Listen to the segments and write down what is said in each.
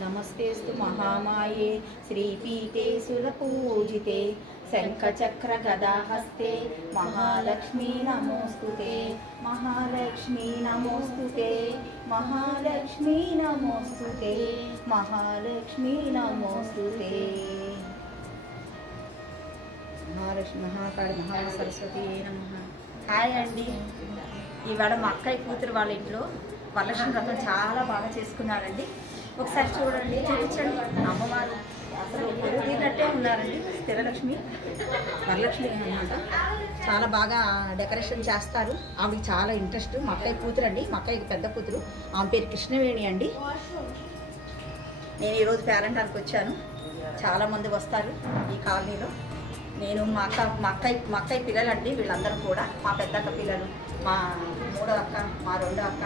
नमस्तेस्तु महामाये श्रीपीठे सुरपूजिते शङ्खचक्रगदाहस्ते महालक्ष्मी नमोस्तुते महालक्ष्मी नमोस्तुते महालक्ष्मी नमोस्तुते महालक्ष्मी नमोस्तुते महालक्ष्मी महाकाళి महासरस्वती नमः। హాయ్ అండి, ఇవాళ మా అక్కయ్య కూతురు వాళ్ళ ఇంట్లో వరలక్ష్మి వ్రతం చాలా బాగా చేసుకున్నారండి. ఒకసారి చూడండి, చూపించండి. అమ్మవారు అసలు తీరినట్టే ఉన్నారండి. స్థిరలక్ష్మి వరలక్ష్మి అన్నమాట. చాలా బాగా డెకరేషన్ చేస్తారు. ఆవిడకి చాలా ఇంట్రెస్ట్. మా అక్కయ్య కూతురు అండి, మా అక్కయ్యకి పెద్ద కూతురు. ఆమె పేరు కృష్ణవేణి అండి. నేను ఈరోజు పేరెంటానికి వచ్చాను. చాలామంది వస్తారు ఈ కాలనీలో. నేను మా అక్కయ్య పిల్లలండి, వీళ్ళందరూ కూడా మా పెద్దక్క పిల్లలు, మా మూడో అక్క, మా రెండో అక్క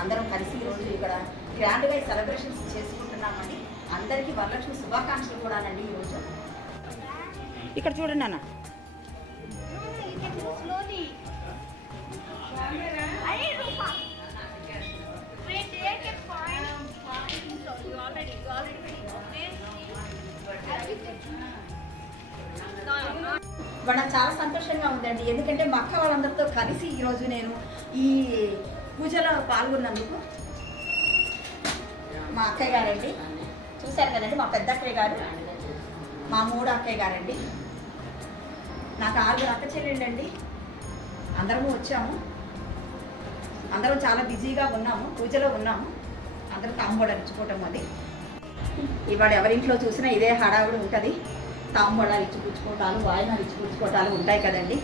అందరం కలిసి ఈరోజు ఇక్కడ గ్రాండ్గా సెలబ్రేషన్స్ చేసుకుంటున్నామండి. అందరికీ వరలక్ష్మి శుభాకాంక్షలు కూడానండి. ఈరోజు ఇక్కడ చూడండి అన్న, ఇవాళ చాలా సంతోషంగా ఉందండి. ఎందుకంటే మా అక్క వాళ్ళందరితో కలిసి ఈరోజు నేను ఈ పూజలో పాల్గొన్నందుకు. మా అక్కయ్య గారండి, చూశారు కదండి, మా పెద్ద అక్కయ్య గారు, మా మూడో అక్కయ్య గారండి. నాకు 6 అక్క చెల్లెళ్ళండి. అందరము వచ్చాము, అందరం చాలా బిజీగా ఉన్నాము, పూజలో ఉన్నాము. అందరూ తాంబూలాలు ఇచ్చుకోవటం అది. ఇవాళ ఎవరింట్లో చూసినా ఇదే హడావుడి ఉంటుంది. తాంబూలాలు ఇచ్చిపుచ్చుకోవటాలు, వాయినాలు ఇచ్చిపుచ్చుకోవటాలు ఉంటాయి కదండి.